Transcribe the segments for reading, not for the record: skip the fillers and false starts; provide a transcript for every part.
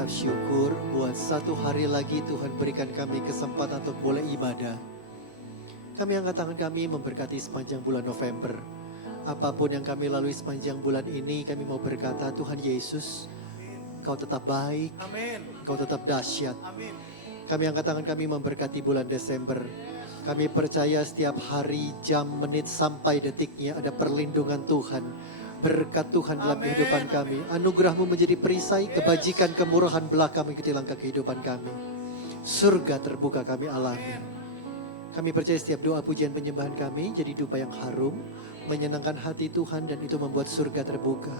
mengucap syukur buat satu hari lagi Tuhan berikan kami kesempatan untuk boleh ibadah. Kami angkat tangan kami memberkati sepanjang bulan November. Apapun yang kami lalui sepanjang bulan ini, kami mau berkata, Tuhan Yesus, Kau tetap baik, Amin. Kau tetap dahsyat. Amin. Kami angkat tangan kami memberkati bulan Desember. Kami percaya setiap hari, jam, menit, sampai detiknya ada perlindungan Tuhan. Berkat Tuhan dalam Amin, kehidupan kami. Anugerah-Mu menjadi perisai, kebajikan, kemurahan belakang mengikuti langkah kehidupan kami. Surga terbuka kami alami. Kami percaya setiap doa pujian penyembahan kami jadi dupa yang harum, menyenangkan hati Tuhan dan itu membuat surga terbuka.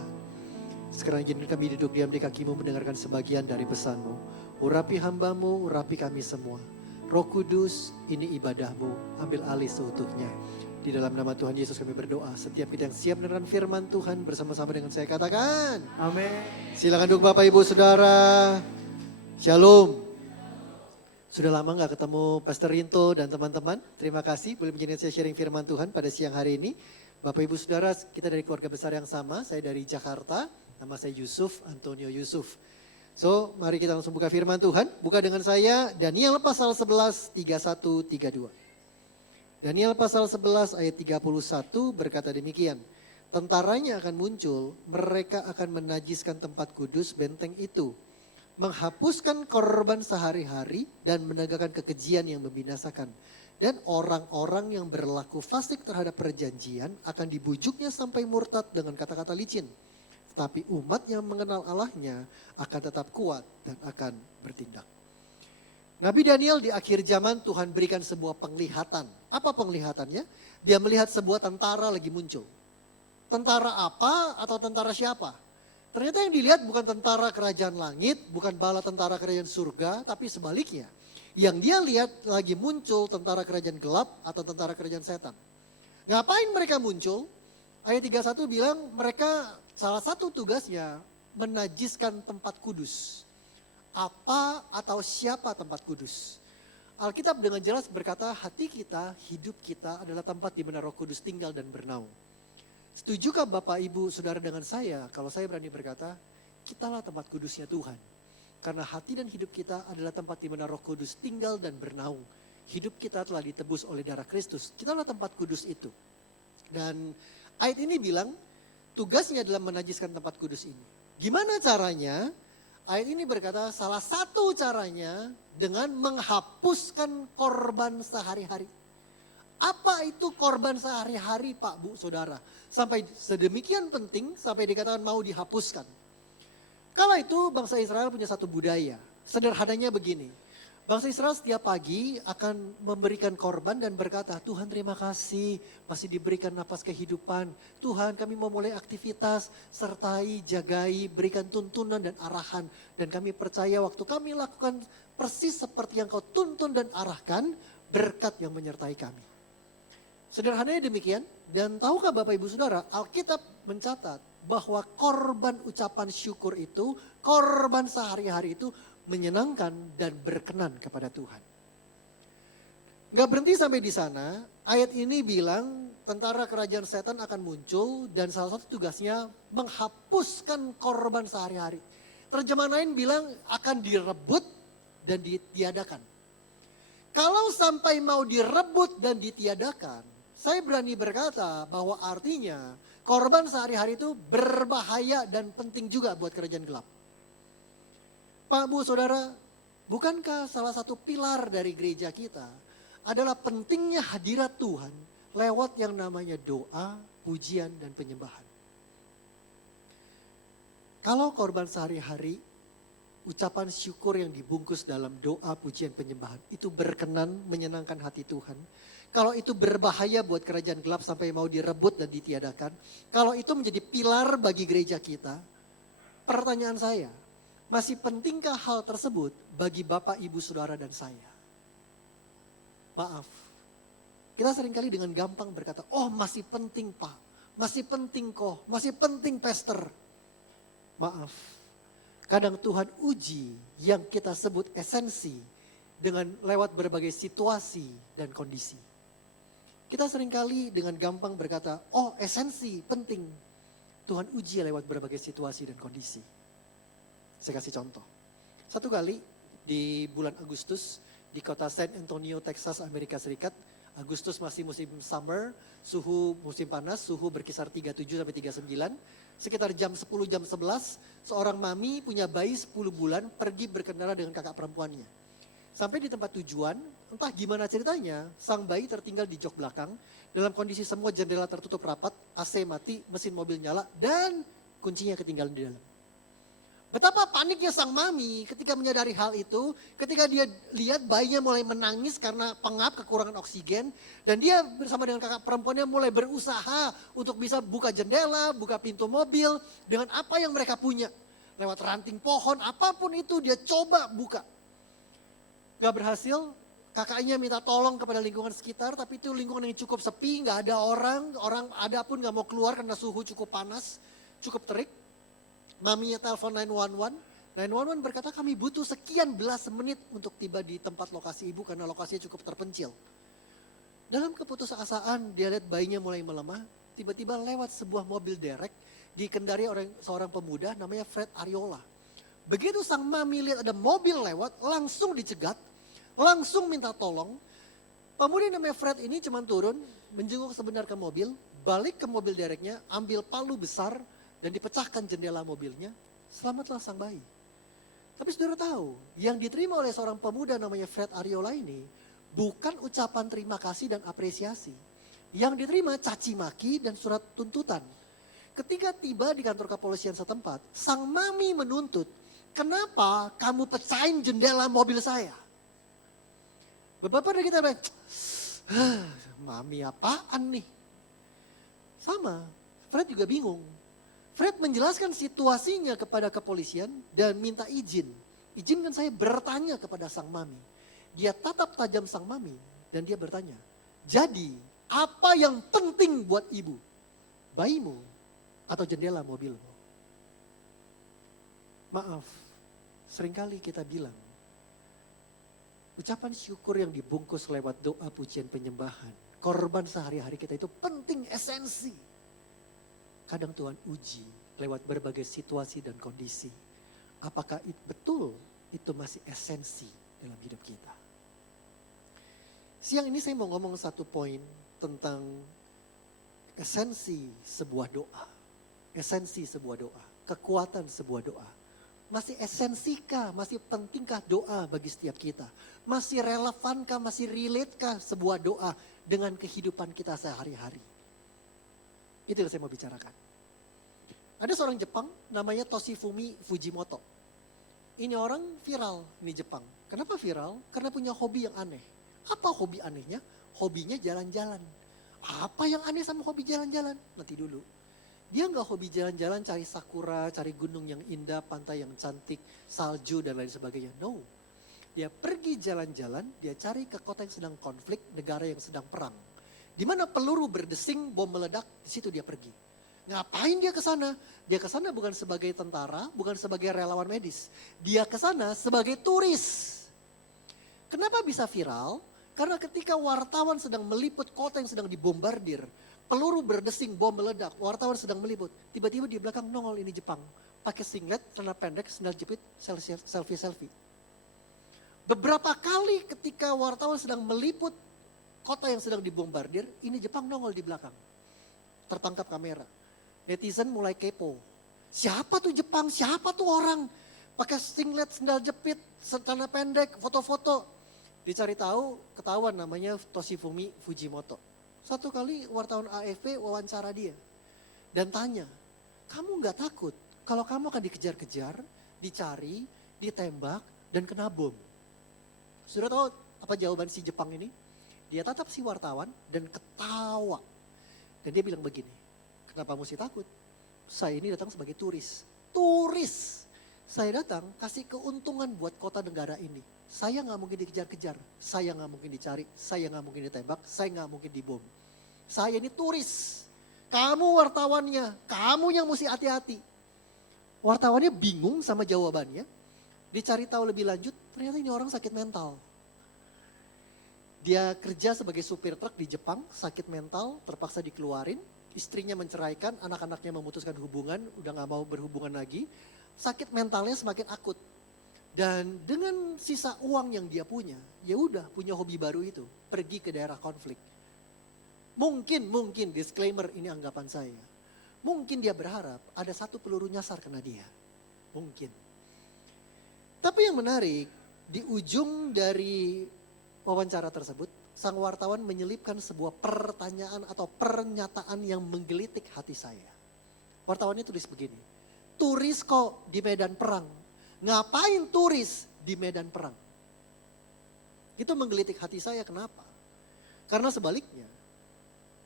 Sekarang izinkan kami duduk diam di kaki-Mu mendengarkan sebagian dari pesan-Mu. Urapi hamba-Mu, urapi kami semua. Roh Kudus, ini ibadah-Mu, ambil alih seutuhnya. Di dalam nama Tuhan Yesus kami berdoa. Setiap kita yang siap mendengarkan firman Tuhan bersama-sama dengan saya katakan. Amin. Silakan duduk Bapak Ibu Saudara. Shalom. Sudah lama gak ketemu Pastor Rinto dan teman-teman. Terima kasih boleh menjadi saya sharing firman Tuhan pada siang hari ini. Bapak Ibu Saudara, kita dari keluarga besar yang sama. Saya dari Jakarta, nama saya Yusuf, Antonio Yusuf. So, mari kita langsung buka firman Tuhan. Buka dengan saya Daniel pasal 11, 31, 32. Daniel pasal 11 ayat 31 berkata demikian. Tentaranya akan muncul, mereka akan menajiskan tempat kudus benteng itu. Menghapuskan korban sehari-hari dan menegakkan kekejian yang membinasakan. Dan orang-orang yang berlaku fasik terhadap perjanjian akan dibujuknya sampai murtad dengan kata-kata licin. Tetapi umat yang mengenal Allahnya akan tetap kuat dan akan bertindak. Nabi Daniel di akhir zaman Tuhan berikan sebuah penglihatan. Apa penglihatannya? Dia melihat sebuah tentara lagi muncul. Tentara apa atau tentara siapa? Ternyata yang dilihat bukan tentara kerajaan langit, bukan bala tentara kerajaan surga, tapi sebaliknya. Yang dia lihat lagi muncul tentara kerajaan gelap atau tentara kerajaan setan. Ngapain mereka muncul? Ayat 31 bilang mereka salah satu tugasnya menajiskan tempat kudus. Apa atau siapa tempat kudus? Alkitab dengan jelas berkata hati kita, hidup kita adalah tempat di mana Roh Kudus tinggal dan bernaung. Setujukah Bapak Ibu Saudara dengan saya kalau saya berani berkata kitalah tempat kudusnya Tuhan. Karena hati dan hidup kita adalah tempat di mana Roh Kudus tinggal dan bernaung. Hidup kita telah ditebus oleh darah Kristus. Kitalah tempat kudus itu. Dan ayat ini bilang tugasnya adalah menajiskan tempat kudus ini. Gimana caranya? Ayat ini berkata salah satu caranya dengan menghapuskan korban sehari-hari. Apa itu korban sehari-hari Pak, Bu, Saudara? Sampai sedemikian penting sampai dikatakan mau dihapuskan. Kala itu bangsa Israel punya satu budaya. Sederhananya begini. Bangsa Israel setiap pagi akan memberikan korban dan berkata, Tuhan terima kasih masih diberikan napas kehidupan. Tuhan kami mau mulai aktivitas, sertai, jagai, berikan tuntunan dan arahan. Dan kami percaya waktu kami lakukan persis seperti yang kau tuntun dan arahkan, berkat yang menyertai kami. Sederhananya demikian, dan tahukah Bapak Ibu Saudara, Alkitab mencatat bahwa korban ucapan syukur itu, korban sehari-hari itu, menyenangkan dan berkenan kepada Tuhan. Gak berhenti sampai di sana, ayat ini bilang tentara kerajaan setan akan muncul dan salah satu tugasnya menghapuskan korban sehari-hari. Terjemahan lain bilang akan direbut dan ditiadakan. Kalau sampai mau direbut dan ditiadakan, saya berani berkata bahwa artinya korban sehari-hari itu berbahaya dan penting juga buat kerajaan gelap. Pak, Bu, Saudara, bukankah salah satu pilar dari gereja kita adalah pentingnya hadirat Tuhan lewat yang namanya doa, pujian, dan penyembahan. Kalau korban sehari-hari, ucapan syukur yang dibungkus dalam doa, pujian, penyembahan, itu berkenan, menyenangkan hati Tuhan. Kalau itu berbahaya buat kerajaan gelap sampai mau direbut dan ditiadakan, kalau itu menjadi pilar bagi gereja kita, pertanyaan saya, masih pentingkah hal tersebut bagi Bapak, Ibu, Saudara, dan saya? Maaf, kita seringkali dengan gampang berkata, oh masih penting Pak, masih penting kok, masih penting Pastor. Maaf, kadang Tuhan uji yang kita sebut esensi dengan lewat berbagai situasi dan kondisi. Kita seringkali dengan gampang berkata, oh esensi penting. Tuhan uji lewat berbagai situasi dan kondisi. Saya kasih contoh. Satu kali di bulan Agustus di kota San Antonio, Texas, Amerika Serikat. Agustus masih musim summer, suhu musim panas, suhu berkisar 37 sampai 39. Sekitar jam 10, jam 11, seorang mami punya bayi 10 bulan pergi berkendara dengan kakak perempuannya. Sampai di tempat tujuan, entah gimana ceritanya, sang bayi tertinggal di jok belakang dalam kondisi semua jendela tertutup rapat, AC mati, mesin mobil nyala, dan kuncinya ketinggalan di dalam. Betapa paniknya sang mami ketika menyadari hal itu, ketika dia lihat bayinya mulai menangis karena pengap, kekurangan oksigen, dan dia bersama dengan kakak perempuannya mulai berusaha untuk bisa buka jendela, buka pintu mobil dengan apa yang mereka punya. Lewat ranting pohon, apapun itu dia coba buka. Gak berhasil, kakaknya minta tolong kepada lingkungan sekitar, tapi itu lingkungan yang cukup sepi, gak ada orang ada pun gak mau keluar karena suhu cukup panas, cukup terik. Maminya telepon 911, 911 berkata kami butuh sekian belas menit untuk tiba di tempat lokasi ibu karena lokasinya cukup terpencil. Dalam keputusasaan dia lihat bayinya mulai melemah, tiba-tiba lewat sebuah mobil derek dikendari oleh seorang pemuda namanya Fred Ariola. Begitu sang mami lihat ada mobil lewat, langsung dicegat, langsung minta tolong. Pemuda yang namanya Fred ini cuma turun, menjenguk sebentar ke mobil, balik ke mobil dereknya, ambil palu besar, dan dipecahkan jendela mobilnya, selamatlah sang bayi. Tapi saudara tahu, yang diterima oleh seorang pemuda namanya Fred Ariola ini, bukan ucapan terima kasih dan apresiasi. Yang diterima caci maki dan surat tuntutan. Ketika tiba di kantor kepolisian setempat, sang mami menuntut, kenapa kamu pecahin jendela mobil saya? Beberapa dari kita bilang, mami apaan nih? Sama, Fred juga bingung. Fred menjelaskan situasinya kepada kepolisian dan minta izin. Izinkan saya bertanya kepada sang mami. Dia tatap tajam sang mami dan dia bertanya, jadi apa yang penting buat ibu? Bayimu atau jendela mobilmu? Maaf, seringkali kita bilang, ucapan syukur yang dibungkus lewat doa pujian penyembahan, korban sehari-hari kita itu penting, esensi. Kadang Tuhan uji lewat berbagai situasi dan kondisi. Apakah betul itu masih esensi dalam hidup kita? Siang ini saya mau ngomong satu poin tentang esensi sebuah doa. Esensi sebuah doa, kekuatan sebuah doa. Masih esensikah, masih pentingkah doa bagi setiap kita? Masih relevankah, masih relate-kah sebuah doa dengan kehidupan kita sehari-hari? Itu yang saya mau bicarakan. Ada seorang Jepang namanya Toshifumi Fujimoto. Ini orang viral di Jepang. Kenapa viral? Karena punya hobi yang aneh. Apa hobi anehnya? Hobinya jalan-jalan. Apa yang aneh sama hobi jalan-jalan? Nanti dulu. Dia nggak hobi jalan-jalan cari sakura, cari gunung yang indah, pantai yang cantik, salju dan lain sebagainya. No. Dia pergi jalan-jalan, dia cari ke kota yang sedang konflik, negara yang sedang perang. Di mana peluru berdesing, bom meledak, di situ dia pergi. Ngapain dia ke sana? Dia ke sana bukan sebagai tentara, bukan sebagai relawan medis. Dia ke sana sebagai turis. Kenapa bisa viral? Karena ketika wartawan sedang meliput kota yang sedang dibombardir, peluru berdesing, bom meledak, wartawan sedang meliput. Tiba-tiba di belakang nongol ini Jepang. Pakai singlet, celana pendek, sandal jepit, selfie-selfie. Beberapa kali ketika wartawan sedang meliput kota yang sedang dibombardir, ini Jepang nongol di belakang. Tertangkap kamera. Netizen mulai kepo. Siapa tuh Jepang? Siapa tuh orang? Pakai singlet, sandal jepit, celana pendek, foto-foto. Dicari tahu, ketahuan namanya Toshifumi Fujimoto. Satu kali wartawan AFP wawancara dia. Dan tanya, kamu gak takut kalau kamu akan dikejar-kejar, dicari, ditembak, dan kena bom? Sudah tahu apa jawaban si Jepang ini? Dia tatap si wartawan dan ketawa. Dan dia bilang begini, kenapa mesti takut? Saya ini datang sebagai turis. Turis! Saya datang kasih keuntungan buat kota negara ini. Saya gak mungkin dikejar-kejar, saya gak mungkin dicari, saya gak mungkin ditembak, saya gak mungkin dibom. Saya ini turis. Kamu wartawannya, kamu yang mesti hati-hati. Wartawannya bingung sama jawabannya. Dicari tahu lebih lanjut, ternyata ini orang sakit mental. Dia kerja sebagai supir truk di Jepang, sakit mental, terpaksa dikeluarin. Istrinya menceraikan, anak-anaknya memutuskan hubungan, udah gak mau berhubungan lagi. Sakit mentalnya semakin akut. Dan dengan sisa uang yang dia punya, ya udah punya hobi baru itu, pergi ke daerah konflik. Mungkin disclaimer ini anggapan saya. Mungkin dia berharap ada satu peluru nyasar kena dia. Mungkin. Tapi yang menarik, di ujung dari wawancara tersebut, sang wartawan menyelipkan sebuah pertanyaan atau pernyataan yang menggelitik hati saya. Wartawannya tulis begini, turis kok di medan perang, ngapain turis di medan perang? Itu menggelitik hati saya, kenapa? Karena sebaliknya,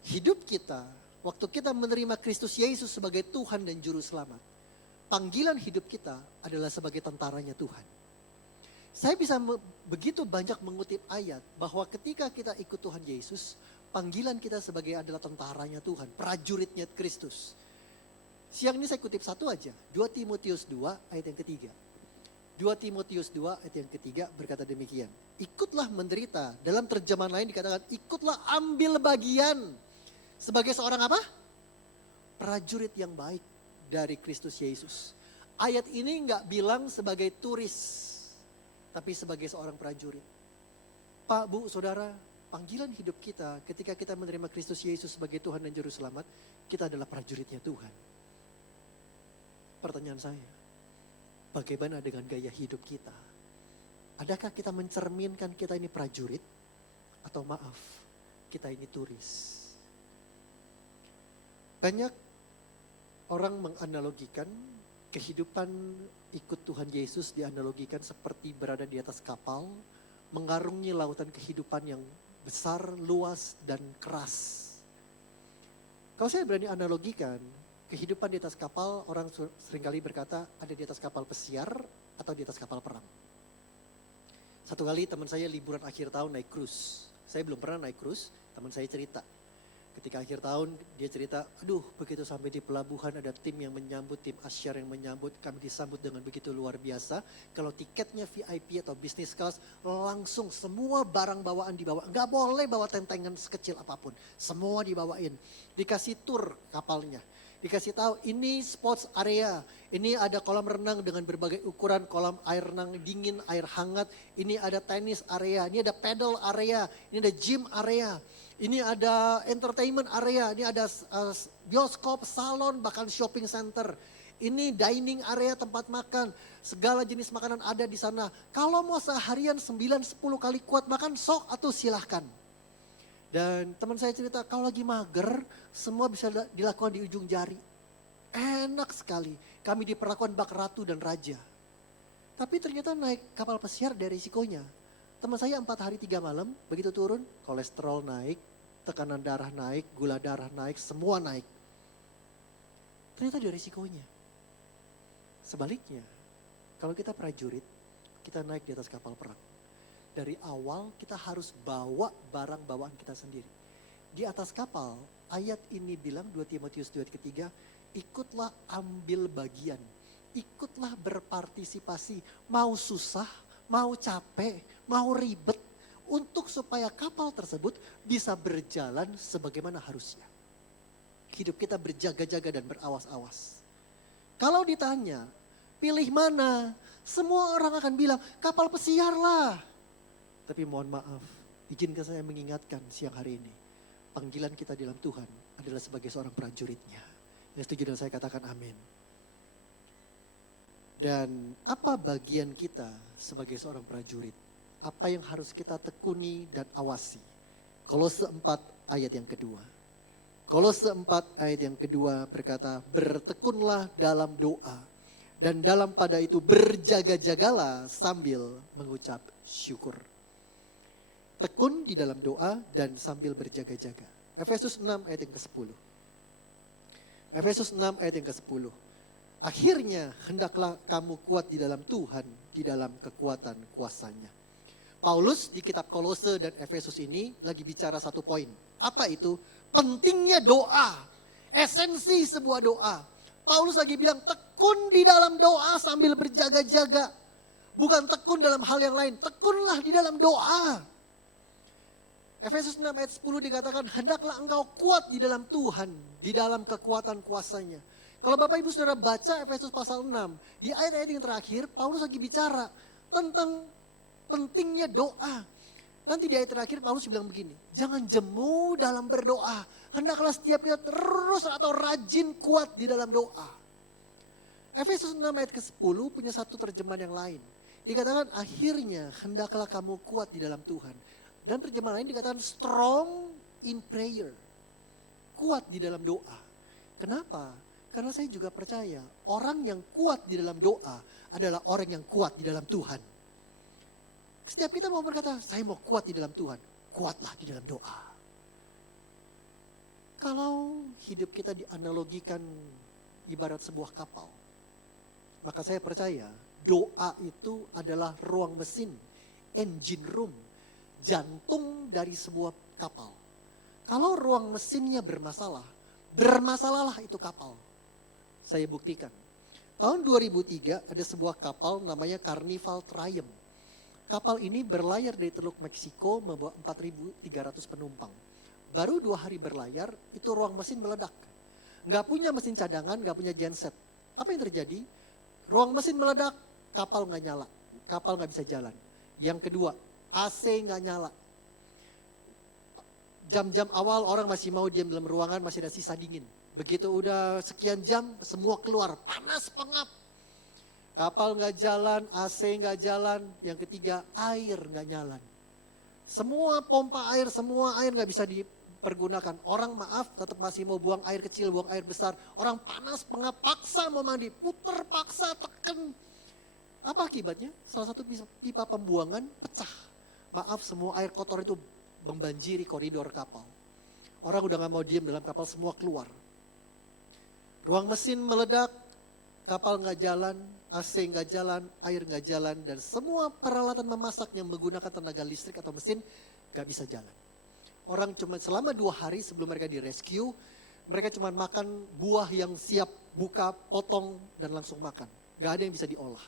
hidup kita, waktu kita menerima Kristus Yesus sebagai Tuhan dan Juru Selamat, panggilan hidup kita adalah sebagai tentaranya Tuhan. Saya bisa begitu banyak mengutip ayat bahwa ketika kita ikut Tuhan Yesus, panggilan kita sebagai adalah tentaranya Tuhan, prajuritnya Kristus. Siang ini saya kutip satu aja, 2 Timotius 2 ayat yang ketiga. 2 Timotius 2 ayat yang ketiga berkata demikian. Ikutlah menderita, dalam terjemahan lain dikatakan ikutlah ambil bagian. Sebagai seorang apa? Prajurit yang baik dari Kristus Yesus. Ayat ini enggak bilang sebagai turis, tapi sebagai seorang prajurit. Pak, Bu, Saudara, panggilan hidup kita ketika kita menerima Kristus Yesus sebagai Tuhan dan Juru Selamat, kita adalah prajuritnya Tuhan. Pertanyaan saya, bagaimana dengan gaya hidup kita? Adakah kita mencerminkan kita ini prajurit? Atau maaf, kita ini turis? Banyak orang menganalogikan kehidupan ikut Tuhan Yesus dianalogikan seperti berada di atas kapal, mengarungi lautan kehidupan yang besar, luas, dan keras. Kalau saya berani analogikan, kehidupan di atas kapal, orang seringkali berkata ada di atas kapal pesiar atau di atas kapal perang. Satu kali teman saya liburan akhir tahun naik cruise. Saya belum pernah naik cruise, teman saya cerita. Ketika akhir tahun dia cerita, aduh begitu sampai di pelabuhan ada tim yang menyambut, tim Asyar yang menyambut. Kami disambut dengan begitu luar biasa. Kalau tiketnya VIP atau business class, langsung semua barang bawaan dibawa. Gak boleh bawa tentengan sekecil apapun, semua dibawain. Dikasih tour kapalnya. Dikasih tahu ini sports area, ini ada kolam renang dengan berbagai ukuran, kolam air renang dingin, air hangat, ini ada tenis area, ini ada paddle area, ini ada gym area, ini ada entertainment area, ini ada bioskop, salon, bahkan shopping center. Ini dining area, tempat makan, segala jenis makanan ada di sana. Kalau mau seharian 9-10 kali kuat makan, sok atau silahkan. Dan teman saya cerita kalau lagi mager semua bisa dilakukan di ujung jari. Enak sekali. Kami diperlakukan bak ratu dan raja. Tapi ternyata naik kapal pesiar ada risikonya. Teman saya 4 hari 3 malam begitu turun kolesterol naik, tekanan darah naik, gula darah naik, semua naik. Ternyata ada risikonya. Sebaliknya kalau kita prajurit kita naik di atas kapal perang. Dari awal kita harus bawa barang bawaan kita sendiri. Di atas kapal, ayat ini bilang 2 Timotius 2 ayat ketiga, ikutlah ambil bagian, ikutlah berpartisipasi, mau susah, mau capek, mau ribet, untuk supaya kapal tersebut bisa berjalan sebagaimana harusnya. Hidup kita berjaga-jaga dan berawas-awas. Kalau ditanya, pilih mana? Semua orang akan bilang, kapal pesiar lah. Tapi mohon maaf, izinkan saya mengingatkan siang hari ini. Panggilan kita dalam Tuhan adalah sebagai seorang prajuritnya. Yang setuju dan saya katakan amin. Dan apa bagian kita sebagai seorang prajurit? Apa yang harus kita tekuni dan awasi? Kolose 4 ayat yang kedua. Kolose 4 ayat yang kedua berkata, bertekunlah dalam doa. Dan dalam pada itu berjaga-jagalah sambil mengucap syukur. Tekun di dalam doa dan sambil berjaga-jaga. Efesus 6 ayat yang ke-10. Efesus 6 ayat yang ke-10. Akhirnya hendaklah kamu kuat di dalam Tuhan, di dalam kekuatan kuasanya. Paulus di kitab Kolose dan Efesus ini lagi bicara satu poin. Apa itu? Pentingnya doa. Esensi sebuah doa. Paulus lagi bilang tekun di dalam doa sambil berjaga-jaga. Bukan tekun dalam hal yang lain. Tekunlah di dalam doa. Efesus 6 ayat 10 dikatakan, hendaklah engkau kuat di dalam Tuhan, di dalam kekuatan kuasanya. Kalau Bapak Ibu Saudara baca Efesus pasal 6, di ayat-ayat yang terakhir, Paulus lagi bicara, tentang pentingnya doa. Nanti di ayat terakhir Paulus bilang begini, jangan jemu dalam berdoa. Hendaklah setiap kita terus atau rajin kuat di dalam doa. Efesus 6 ayat ke-10 punya satu terjemahan yang lain. Dikatakan akhirnya hendaklah kamu kuat di dalam Tuhan. Dan terjemahan lain dikatakan strong in prayer. Kuat di dalam doa. Kenapa? Karena saya juga percaya orang yang kuat di dalam doa adalah orang yang kuat di dalam Tuhan. Setiap kita mau berkata, saya mau kuat di dalam Tuhan. Kuatlah di dalam doa. Kalau hidup kita dianalogikan ibarat sebuah kapal. Maka saya percaya doa itu adalah ruang mesin, engine room, jantung dari sebuah kapal. Kalau ruang mesinnya bermasalah, bermasalahlah itu kapal. Saya buktikan. Tahun 2003 ada sebuah kapal namanya Carnival Triumph. Kapal ini berlayar dari Teluk Meksiko membawa 4.300 penumpang. Baru 2 hari berlayar, itu ruang mesin meledak. Nggak punya mesin cadangan, nggak punya genset. Apa yang terjadi? Ruang mesin meledak, kapal nggak nyala. Kapal nggak bisa jalan. Yang kedua, AC nggak nyala. Jam-jam awal orang masih mau diam dalam ruangan, masih ada sisa dingin. Begitu udah sekian jam, semua keluar, panas pengap. Kapal nggak jalan, AC nggak jalan. Yang ketiga, air nggak nyala. Semua pompa air, semua air nggak bisa dipergunakan. Orang maaf, tetap masih mau buang air kecil, buang air besar. Orang panas, pengap, paksa mau mandi. Puter, paksa, teken. Apa akibatnya? Salah satu pipa pembuangan pecah. Maaf, semua air kotor itu membanjiri koridor kapal. Orang udah nggak mau diam dalam kapal, semua keluar. Ruang mesin meledak, kapal nggak jalan, AC nggak jalan, air nggak jalan, dan semua peralatan memasak yang menggunakan tenaga listrik atau mesin nggak bisa jalan. Orang cuma selama 2 hari sebelum mereka direscue, mereka cuma makan buah yang siap buka, potong, dan langsung makan. Nggak ada yang bisa diolah.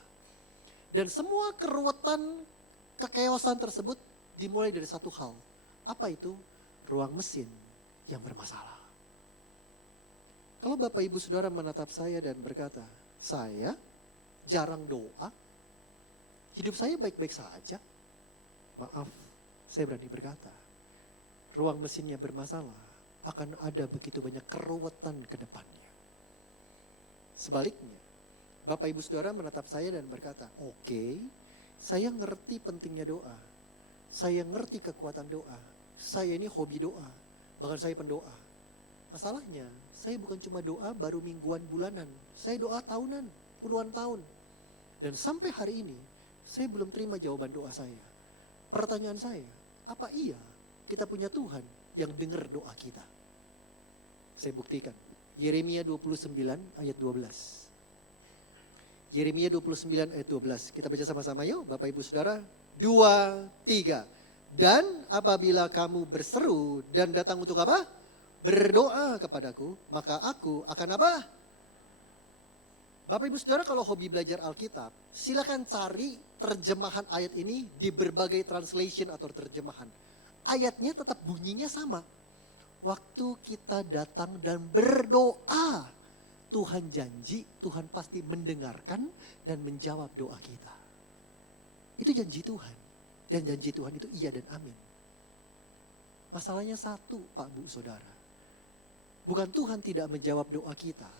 Dan semua keruwetan, kekeosan tersebut dimulai dari satu hal. Apa itu? Ruang mesin yang bermasalah. Kalau Bapak Ibu Saudara menatap saya dan berkata, saya jarang doa, hidup saya baik-baik saja. Maaf, saya berani berkata, ruang mesinnya bermasalah, akan ada begitu banyak keruwetan ke depannya. Sebaliknya, Bapak Ibu Saudara menatap saya dan berkata, oke, saya ngerti pentingnya doa, saya ngerti kekuatan doa, saya ini hobi doa, bahkan saya pendoa. Masalahnya, saya bukan cuma doa baru mingguan bulanan. Saya doa tahunan, puluhan tahun. Dan sampai hari ini, saya belum terima jawaban doa saya. Pertanyaan saya, apa iya kita punya Tuhan yang dengar doa kita? Saya buktikan. Yeremia 29 ayat 12. Yeremia 29 ayat 12. Kita baca sama-sama yuk Bapak Ibu Saudara. 2, 3. Dan apabila kamu berseru dan datang untuk apa? Berdoa kepadaku, maka aku akan apa? Bapak Ibu Saudara kalau hobi belajar Alkitab, silakan cari terjemahan ayat ini di berbagai translation atau terjemahan. Ayatnya tetap bunyinya sama. Waktu kita datang dan berdoa, Tuhan janji, Tuhan pasti mendengarkan dan menjawab doa kita. Itu janji Tuhan. Dan janji Tuhan itu iya dan amin. Masalahnya satu Pak Bu Saudara. Bukan Tuhan tidak menjawab doa kita,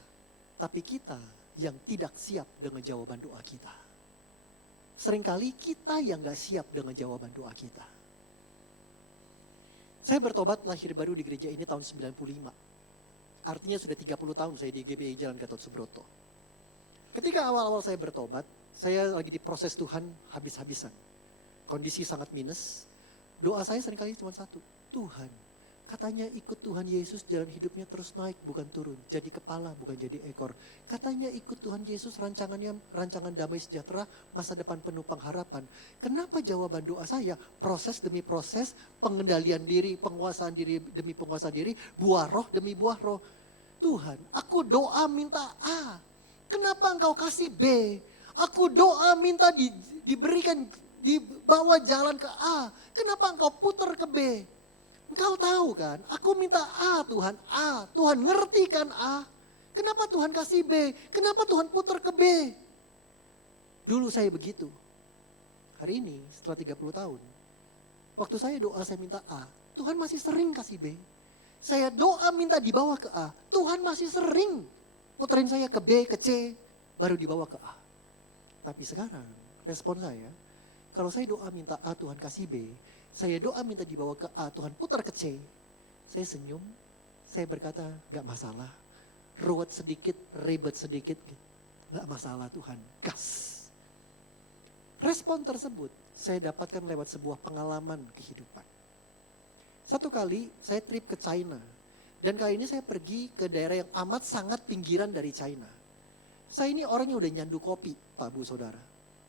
tapi kita yang tidak siap dengan jawaban doa kita. Seringkali kita yang gak siap dengan jawaban doa kita. Saya bertobat lahir baru di gereja ini tahun 95. Artinya sudah 30 tahun saya di GBI Jalan Gatot Subroto. Ketika awal-awal saya bertobat, saya lagi diproses Tuhan habis-habisan. Kondisi sangat minus. Doa saya seringkali cuma satu, Tuhan, katanya ikut Tuhan Yesus jalan hidupnya terus naik bukan turun. Jadi kepala bukan jadi ekor. Katanya ikut Tuhan Yesus rancangannya rancangan damai sejahtera, masa depan penuh pengharapan. Kenapa jawaban doa saya proses demi proses, pengendalian diri, penguasaan diri demi penguasaan diri, buah roh demi buah roh. Tuhan, aku doa minta A. Kenapa engkau kasih B? Aku doa minta diberikan, dibawa jalan ke A. Kenapa engkau putar ke B? Engkau tahu kan, aku minta A Tuhan, A. Tuhan ngerti kan A. Kenapa Tuhan kasih B? Kenapa Tuhan putar ke B? Dulu saya begitu. hari ini setelah 30 tahun. Waktu saya doa saya minta A, Tuhan masih sering kasih B. Saya doa minta dibawa ke A, Tuhan masih sering puterin saya ke B, ke C, baru dibawa ke A. Tapi sekarang respon saya, kalau saya doa minta A Tuhan kasih B, saya doa minta dibawa ke A Tuhan putar ke C, saya senyum, saya berkata gak masalah, ruwet sedikit, ribet sedikit, gak masalah Tuhan, gas. Respon tersebut saya dapatkan lewat sebuah pengalaman kehidupan. Satu kali saya trip ke China. Dan kali ini saya pergi ke daerah yang amat sangat pinggiran dari China. Saya ini orang yang udah nyandu kopi, Pak Bu Saudara.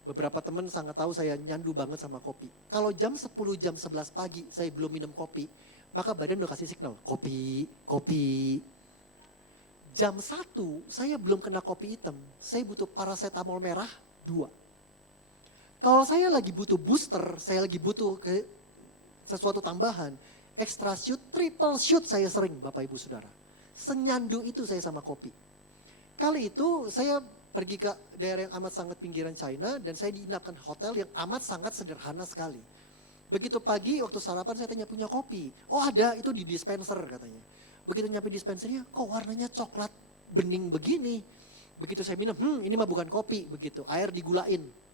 Beberapa teman sangat tahu saya nyandu banget sama kopi. Kalau jam 10, jam 11 pagi saya belum minum kopi, maka badan udah kasih signal, kopi, kopi. Jam 1 saya belum kena kopi hitam, saya butuh paracetamol merah 2. Kalau saya lagi butuh booster, saya lagi butuh sesuatu tambahan, extra shoot, triple shoot saya sering Bapak Ibu Saudara. Senyandu itu saya sama kopi. Kali itu saya pergi ke daerah yang amat sangat pinggiran China dan saya diinapkan hotel yang amat sangat sederhana sekali. Begitu pagi waktu sarapan saya tanya punya kopi. Oh ada, itu di dispenser katanya. Begitu nyampe dispensernya, kok warnanya coklat bening begini. Begitu saya minum, ini mah bukan kopi begitu. Air digulain.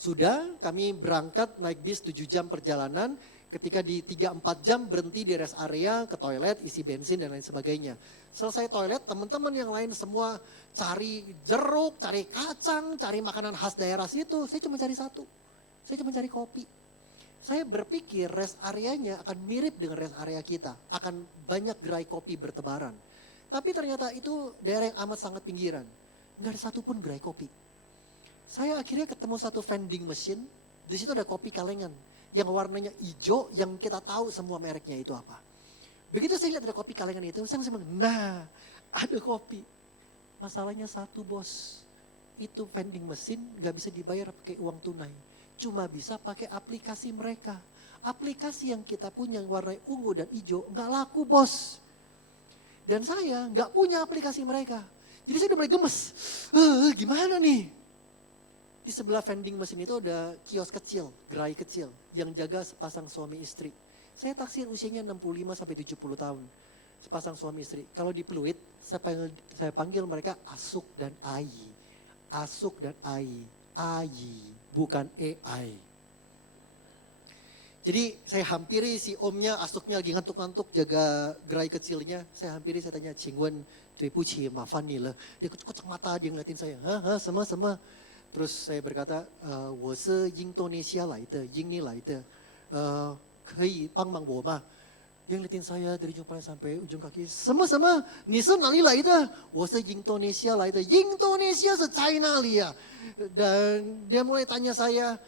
Sudah kami berangkat naik bis 7 jam perjalanan, ketika di 3-4 jam berhenti di rest area, ke toilet, isi bensin dan lain sebagainya. Selesai toilet, teman-teman yang lain semua cari jeruk, cari kacang, cari makanan khas daerah situ. Saya cuma cari satu, saya cuma cari kopi. Saya berpikir rest areanya akan mirip dengan rest area kita, akan banyak gerai kopi bertebaran. Tapi ternyata itu daerah yang amat sangat pinggiran, nggak ada satupun gerai kopi. Saya akhirnya ketemu satu vending machine, di situ ada kopi kalengan yang warnanya hijau, yang kita tahu semua mereknya itu apa. Begitu saya lihat ada kopi kalengan itu, saya langsung bilang, nah ada kopi. Masalahnya satu bos, itu vending machine gak bisa dibayar pakai uang tunai. Cuma bisa pakai aplikasi mereka. Aplikasi yang kita punya yang warna ungu dan hijau gak laku bos. Dan saya gak punya aplikasi mereka. Jadi saya udah mulai gemes, gimana nih? Di sebelah vending mesin itu ada kios kecil, gerai kecil yang jaga sepasang suami istri. Saya taksir usianya 65-70 tahun. Sepasang suami istri. Kalau di Pluit, saya panggil mereka Asuk dan Ayi. Asuk dan Ayi. Ayi, bukan AI. Jadi saya hampiri si omnya, Asuknya lagi ngantuk-ngantuk jaga gerai kecilnya. Saya hampiri, saya tanya, Cingwen, Tui Puci, Mafan nih lah. Dia kucuk-kucuk mata, dia ngeliatin saya. Sama-sama. Terus saya berkata, 我是印度尼西亚来的，印尼来的，可以帮忙我吗？ Dia ngeliatin saya dari ujung kepala sampai ujung kaki. Sama-sama, 你是哪里来的？我是印度尼西亚来的，印度尼西亚是在哪里呀？ Dan dia mulai tanya saya,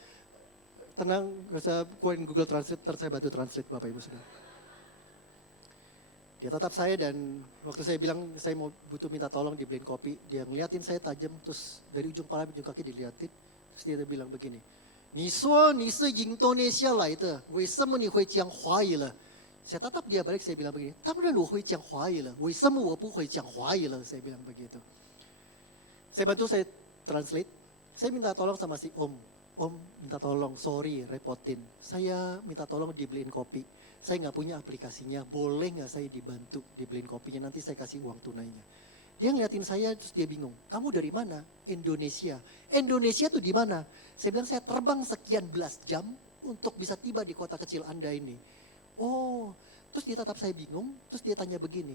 tenang, gak usah keluarin Google Translate, ntar saya bantu translate Bapak Ibu Saudara. Dia tatap saya dan waktu saya bilang saya mau butuh minta tolong dibeliin kopi, dia ngeliatin saya tajam, terus dari ujung kepala ujung kaki diliatin, terus dia bilang begini, 你说你是印度尼西亚来的，为什么你会讲华语了？ Saya tatap dia balik, saya bilang begini, 当然我会讲华语了，为什么我不会讲华语了？ Saya bilang begitu. Saya bantu, saya translate, saya minta tolong sama si Om minta tolong, sorry repotin, saya minta tolong dibeliin kopi. Saya nggak punya aplikasinya, boleh nggak saya dibantu dibeliin kopinya, nanti saya kasih uang tunainya. Dia ngeliatin saya terus dia bingung, kamu dari mana? Indonesia. Indonesia tuh di mana? Saya bilang saya terbang sekian belas jam untuk bisa tiba di kota kecil Anda ini. Oh, terus dia tetap saya bingung, terus dia tanya begini,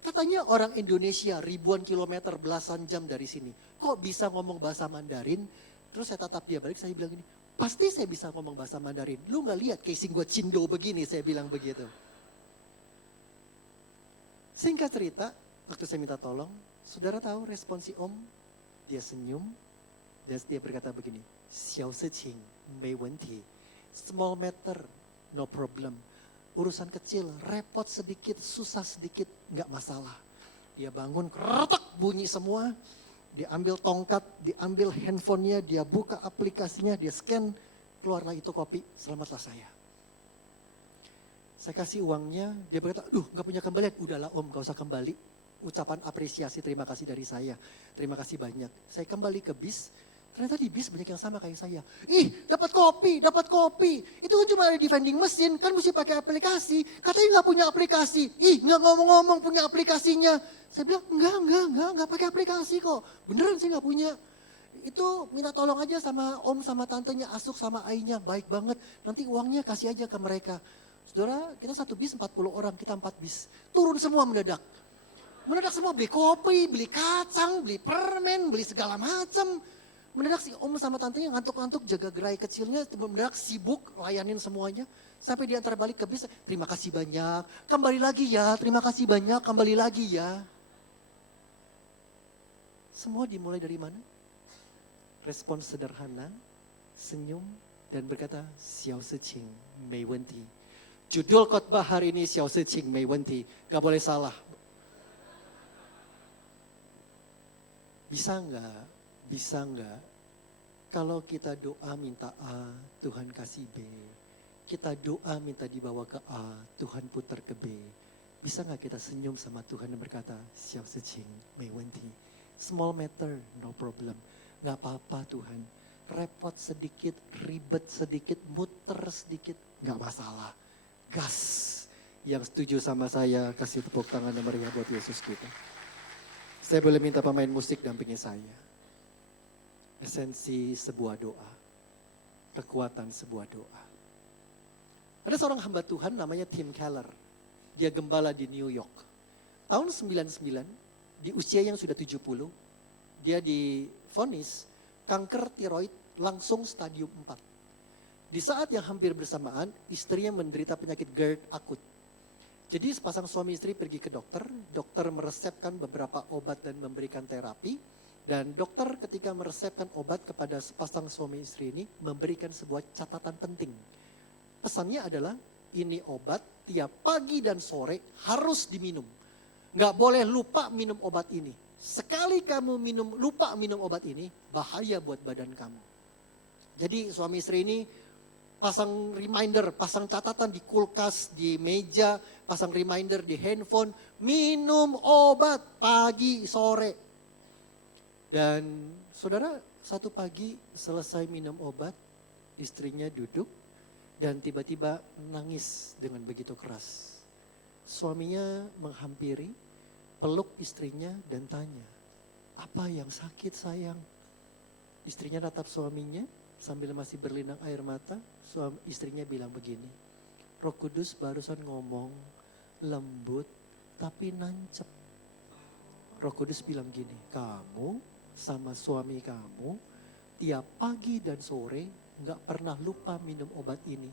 katanya orang Indonesia ribuan kilometer, belasan jam dari sini, kok bisa ngomong bahasa Mandarin? Terus saya tatap dia balik, saya bilang gini, pasti saya bisa ngomong bahasa Mandarin. Lu gak lihat casing gue cindo begini, saya bilang begitu. Singkat cerita, waktu saya minta tolong, saudara tahu respon si Om? Dia senyum, dan dia berkata begini, 小事情没问题, small matter, no problem. Urusan kecil, repot sedikit, susah sedikit, gak masalah. Dia bangun, keretak bunyi semua. Dia ambil tongkat, diambil handphonenya, dia buka aplikasinya, dia scan, keluarlah itu kopi, selamatlah saya. Saya kasih uangnya, dia berkata, aduh gak punya kembalian, udahlah Om gak usah kembali. Ucapan apresiasi terima kasih dari saya, terima kasih banyak. Saya kembali ke bis, Ternyata di bis banyak yang sama kayak saya. Ih, dapat kopi. Itu kan cuma ada di vending mesin, kan mesti pakai aplikasi. Katanya nggak punya aplikasi. Ih, nggak ngomong-ngomong punya aplikasinya. Saya bilang, enggak pakai aplikasi kok. Beneran saya nggak punya. Itu minta tolong aja sama om sama tantenya, Asuk sama Ainya, baik banget. Nanti uangnya kasih aja ke mereka. Saudara, kita satu bis 40 orang, kita 4 bis. Turun semua mendadak. Mendadak semua beli kopi, beli kacang, beli permen, beli segala macam. Mendadak si om sama tantenya ngantuk-ngantuk jaga gerai kecilnya, mendadak sibuk layanin semuanya. Sampai diantar balik ke bis, terima kasih banyak, kembali lagi ya, terima kasih banyak, kembali lagi ya. Semua dimulai dari mana? Respons sederhana, senyum, dan berkata, Xiao Siqing Mei Wenti. Judul khotbah hari ini Xiao Siqing Mei Wenti, gak boleh salah. Bisa enggak kalau kita doa minta A, Tuhan kasih B. Kita doa minta dibawa ke A, Tuhan putar ke B. Bisa enggak kita senyum sama Tuhan dan berkata, Xiao Siqing Mei Wenti. Small matter, no problem. Enggak apa-apa Tuhan. Repot sedikit, ribet sedikit, muter sedikit, enggak masalah. Gas. Yang setuju sama saya, kasih tepuk tangan yang meriah buat Yesus kita. Saya boleh minta pemain musik dampingi saya. Esensi sebuah doa. Kekuatan sebuah doa. Ada seorang hamba Tuhan namanya Tim Keller. Dia gembala di New York. Tahun 99, di usia yang sudah 70, dia divonis kanker tiroid langsung stadium 4. Di saat yang hampir bersamaan, istrinya menderita penyakit GERD akut. Jadi sepasang suami istri pergi ke dokter meresepkan beberapa obat dan memberikan terapi. Dan dokter ketika meresepkan obat kepada sepasang suami istri ini memberikan sebuah catatan penting. Pesannya adalah ini obat tiap pagi dan sore harus diminum. Nggak boleh lupa minum obat ini. Sekali kamu lupa minum obat ini bahaya buat badan kamu. Jadi suami istri ini pasang reminder, pasang catatan di kulkas, di meja, pasang reminder di handphone, minum obat pagi, sore. Dan saudara, satu pagi selesai minum obat, istrinya duduk dan tiba-tiba nangis dengan begitu keras. Suaminya menghampiri, peluk istrinya dan tanya, apa yang sakit sayang? Istrinya natap suaminya sambil masih berlinang air mata, istrinya bilang begini, Roh Kudus barusan ngomong lembut tapi nancep. Roh Kudus bilang gini, kamu sama suami kamu tiap pagi dan sore gak pernah lupa minum obat ini.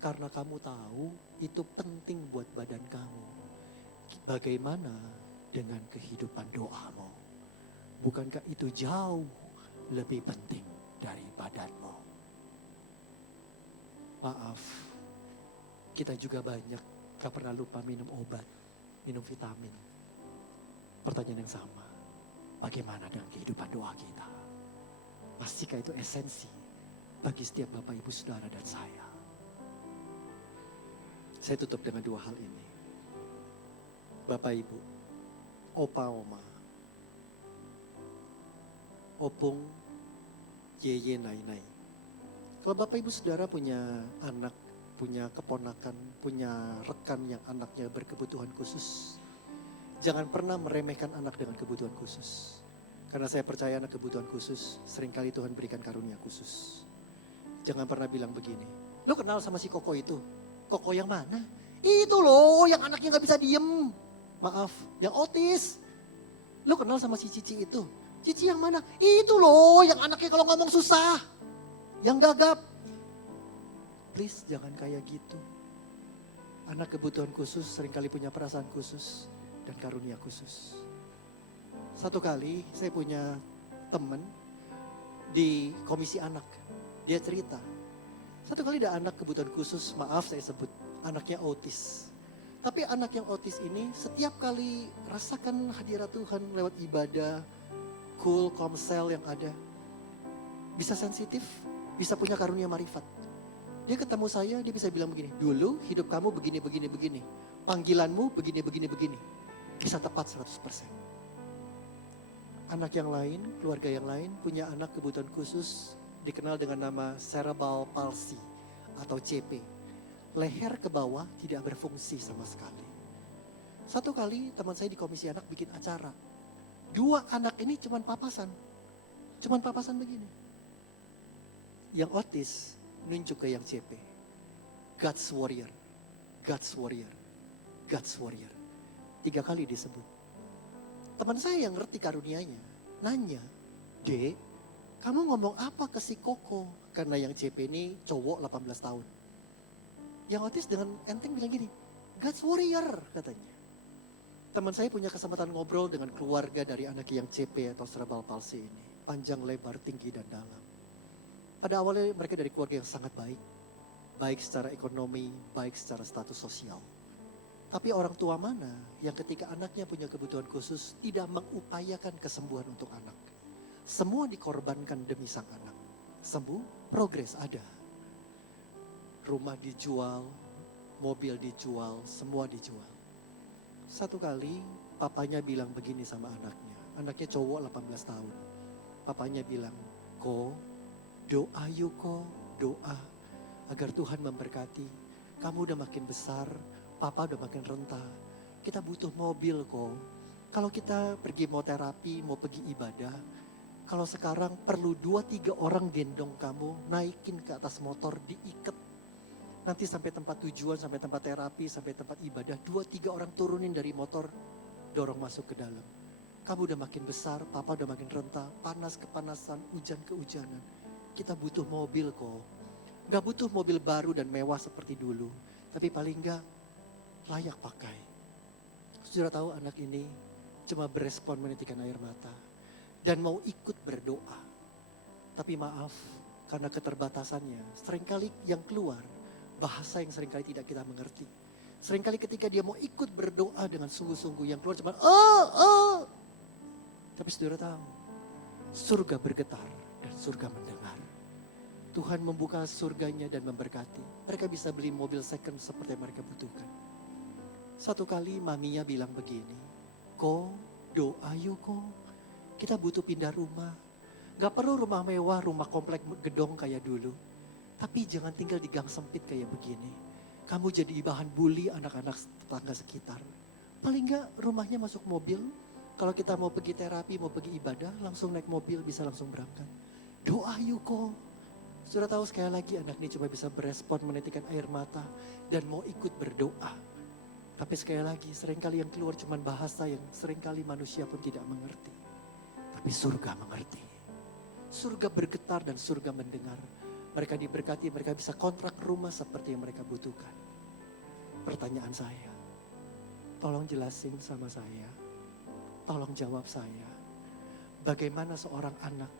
Karena kamu tahu itu penting buat badan kamu. Bagaimana dengan kehidupan doamu? Bukankah itu jauh lebih penting dari badanmu? Maaf, kita juga banyak gak pernah lupa minum obat, minum vitamin. Pertanyaan yang sama, bagaimana dengan kehidupan doa kita? Masihkah itu esensi bagi setiap Bapak Ibu Saudara dan saya? Saya tutup dengan dua hal ini. Bapak Ibu, Opa Oma, Opung, Yeye Nai Nai. Kalau Bapak Ibu Saudara punya anak, punya keponakan, punya rekan yang anaknya berkebutuhan khusus, jangan pernah meremehkan anak dengan kebutuhan khusus. Karena saya percaya anak kebutuhan khusus, seringkali Tuhan berikan karunia khusus. Jangan pernah bilang begini, lu kenal sama si Koko itu? Koko yang mana? Itu loh yang anaknya gak bisa diem. Maaf, yang otis. Lu kenal sama si Cici itu? Cici yang mana? Itu loh yang anaknya kalau ngomong susah. Yang gagap. Please jangan kayak gitu. Anak kebutuhan khusus seringkali punya perasaan khusus dan karunia khusus. Satu kali saya punya teman di komisi anak. Dia cerita. Satu kali ada anak kebutuhan khusus, maaf saya sebut, anaknya autis. Tapi anak yang autis ini setiap kali rasakan hadirat Tuhan lewat ibadah, cool, komsel yang ada. Bisa sensitif, bisa punya karunia marifat. Dia ketemu saya, dia bisa bilang begini, dulu hidup kamu begini. Panggilanmu begini. Bisa tepat 100%. anak yang lain, keluarga yang lain punya anak kebutuhan khusus dikenal dengan nama cerebral palsy atau CP. Leher ke bawah tidak berfungsi sama sekali. Satu kali teman saya di komisi anak bikin acara. 2 anak ini cuman papasan begini. Yang otis nunjuk ke yang CP. God's warrior, God's warrior, God's warrior. 3 kali disebut. Teman saya yang ngerti karunianya, nanya, Dek, kamu ngomong apa ke si Koko? Karena yang CP ini cowok 18 tahun. Yang otis dengan enteng bilang gini, God's warrior katanya. Teman saya punya kesempatan ngobrol dengan keluarga dari anak yang CP atau cerebral palsy ini. Panjang, lebar, tinggi, dan dalam. Pada awalnya mereka dari keluarga yang sangat baik. Baik secara ekonomi, baik secara status sosial. Tapi orang tua mana yang ketika anaknya punya kebutuhan khusus tidak mengupayakan kesembuhan untuk anak. Semua dikorbankan demi sang anak. Sembuh, progres ada. Rumah dijual, mobil dijual, semua dijual. Satu kali papanya bilang begini sama anaknya. Anaknya cowok 18 tahun. Papanya bilang, Ko, doa yuk Ko, doa. Agar Tuhan memberkati. Kamu udah makin besar, papa udah makin renta. Kita butuh mobil kok. Kalau kita pergi mau terapi, mau pergi ibadah. Kalau sekarang perlu 2-3 orang gendong kamu, naikin ke atas motor, diikat. Nanti sampai tempat tujuan, sampai tempat terapi, sampai tempat ibadah. 2-3 orang turunin dari motor, dorong masuk ke dalam. Kamu udah makin besar, papa udah makin renta. Panas kepanasan, hujan kehujanan. Kita butuh mobil kok. Gak butuh mobil baru dan mewah seperti dulu. Tapi paling gak layak pakai. Saudara tahu anak ini cuma berespon menitikan air mata. Dan mau ikut berdoa. Tapi maaf, karena keterbatasannya, seringkali yang keluar, bahasa yang seringkali tidak kita mengerti. Seringkali ketika dia mau ikut berdoa dengan sungguh-sungguh, yang keluar cuma Tapi saudara tahu, surga bergetar dan surga mendengar. Tuhan membuka surganya dan memberkati. Mereka bisa beli mobil second seperti yang mereka butuhkan. Satu kali maminya bilang begini, Ko, doa yuk Ko. Kita butuh pindah rumah. Gak perlu rumah mewah, rumah komplek gedong kayak dulu. Tapi jangan tinggal di gang sempit kayak begini. Kamu jadi bahan bully anak-anak tetangga sekitar. Paling gak rumahnya masuk mobil. Kalau kita mau pergi terapi, mau pergi ibadah, langsung naik mobil bisa langsung berangkat. Doa yuk Ko. Sudah tahu sekali lagi anak ini cuma bisa berespon menitikan air mata dan mau ikut berdoa. Tapi sekali lagi seringkali yang keluar cuma bahasa yang seringkali manusia pun tidak mengerti. Tapi surga mengerti. Surga bergetar dan surga mendengar. Mereka diberkati, mereka bisa kontrak rumah seperti yang mereka butuhkan. Pertanyaan saya, tolong jelasin sama saya, tolong jawab saya. Bagaimana seorang anak,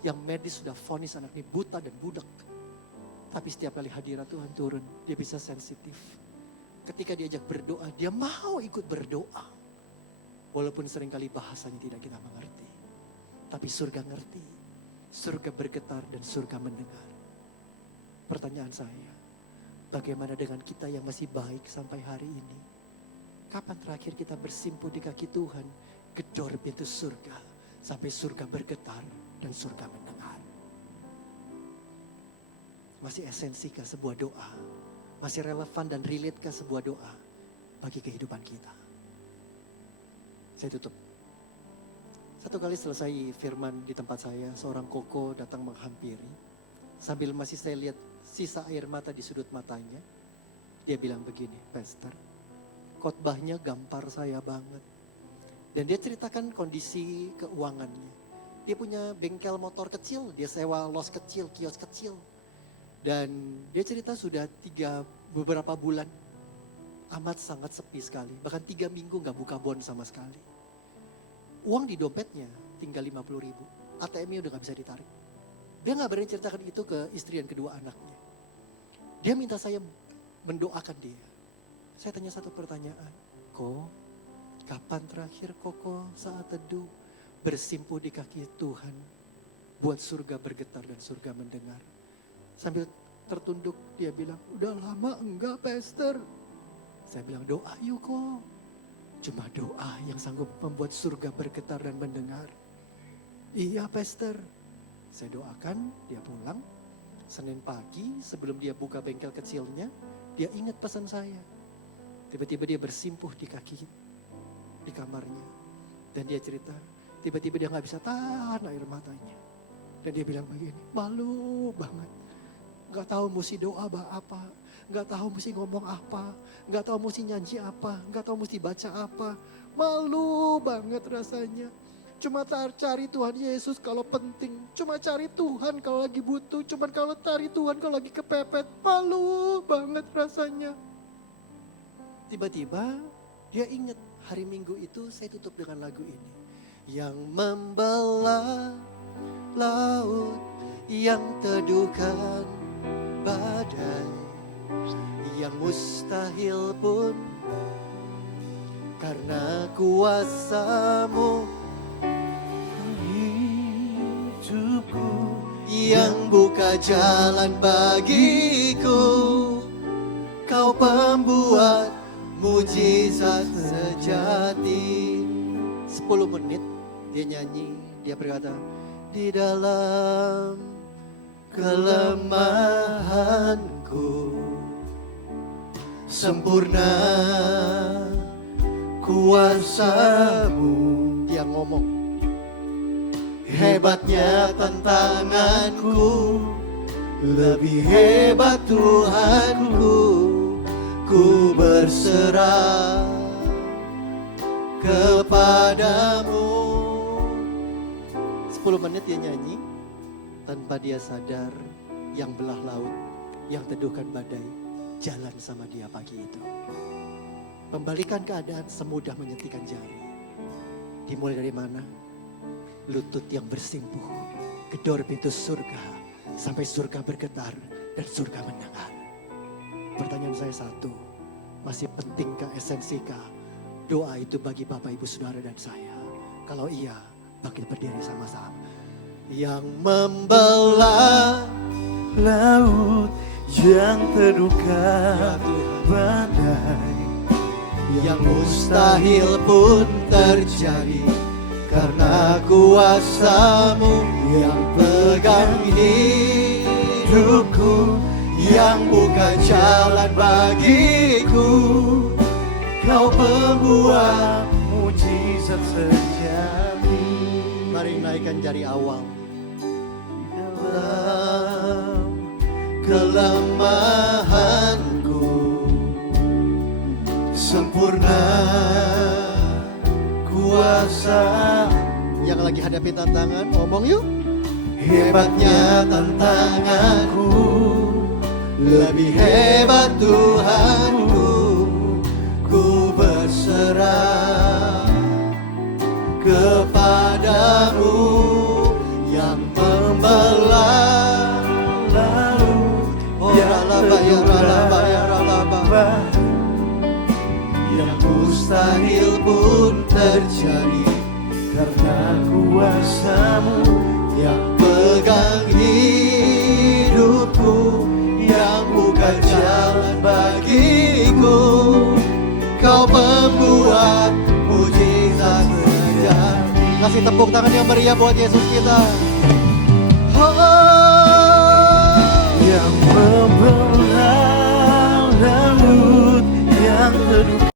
yang medis sudah vonis anak ini buta dan budak. Tapi setiap kali hadirat Tuhan turun, dia bisa sensitif. Ketika diajak berdoa, dia mau ikut berdoa. Walaupun seringkali bahasanya tidak kita mengerti. Tapi surga ngerti. Surga bergetar dan surga mendengar. Pertanyaan saya, bagaimana dengan kita yang masih baik sampai hari ini? Kapan terakhir kita bersimpuh di kaki Tuhan, gedor pintu surga, sampai surga bergetar dan surga mendengar? Masih esensikah sebuah doa? Masih relevan dan relate-kah sebuah doa bagi kehidupan kita? Saya tutup. Satu kali selesai firman di tempat saya, seorang koko datang menghampiri. Sambil masih saya lihat sisa air mata di sudut matanya. Dia bilang begini, Pastor, khotbahnya gampar saya banget. Dan dia ceritakan kondisi keuangannya. Dia punya bengkel motor kecil, dia sewa los kecil, kios kecil. Dan dia cerita sudah beberapa bulan amat sangat sepi sekali. Bahkan 3 minggu gak buka bon sama sekali. Uang di dompetnya tinggal 50.000. ATM-nya udah gak bisa ditarik. Dia gak berani ceritakan itu ke istri dan kedua anaknya. Dia minta saya mendoakan dia. Saya tanya satu pertanyaan. Kapan terakhir Koko saat teduh bersimpuh di kaki Tuhan, buat surga bergetar dan surga mendengar? Sambil tertunduk dia bilang, udah lama enggak Pastor. Saya bilang doa yuk Ko. Cuma doa yang sanggup membuat surga bergetar dan mendengar. Iya pastor, saya doakan dia pulang. Senin pagi sebelum dia buka bengkel kecilnya, dia ingat pesan saya. Tiba-tiba dia bersimpuh di kaki, di kamarnya. Dan dia cerita, tiba-tiba dia gak bisa tahan air matanya. Dan dia bilang begini, malu banget. Gak tahu mesti doa apa, gak tahu mesti ngomong apa, gak tahu mesti nyanyi apa, gak tahu mesti baca apa. Malu banget rasanya. Cuma cari Tuhan Yesus kalau penting. Cuma cari Tuhan kalau lagi butuh. Cuma kalau cari Tuhan kalau lagi kepepet. Malu banget rasanya. Tiba-tiba dia ingat hari Minggu itu saya tutup dengan lagu ini. Yang membelah laut, yang teduhkan badai, yang mustahil pun karena kuasa-Mu. Yang buka jalan bagiku, Kau pembuat mujizat sejati. 10 menit dia nyanyi, dia berkata, di dalam kelemahanku sempurna kuasa-Mu. Dia ngomong, hebatnya tantanganku, lebih hebat Tuhanku, ku berserah kepadamu. 10 menit dia nyanyi, tanpa dia sadar yang belah laut, yang teduhkan badai, jalan sama dia pagi itu. Membalikan keadaan semudah menyentikan jari. Dimulai dari mana? Lutut yang bersimpuh, gedor pintu surga, sampai surga bergetar dan surga mendengar. Pertanyaan saya satu, masih pentingkah, esensikah doa itu bagi Bapak Ibu Saudara dan saya? Kalau iya, bangkit berdiri sama-sama. Yang membelah laut, yang teduhkan badai, yang mustahil pun terjadi karena kuasa-Mu. Yang pegang hidupku, yang buka jalan bagiku, Kau pembuat mujizat sejati. Mari naikkan jari awal. Dalam Kelemahanku sempurna kuasa. Yang lagi hadapi tantangan, ngomong yuk. Hebatnya tantanganku, lebih hebat Tuhanku, ku berserah kepadamu. Yang membelah laut, yang teduhkan yang mustahil pun terjadi karena kuasa-Mu. Yang pegang hidupku, yang buka jalan bagiku, Kau pembuat mujizat sejati. Kasih tepuk tangan yang meriah buat Yesus kita. Yang membelah laut, yang teduhkan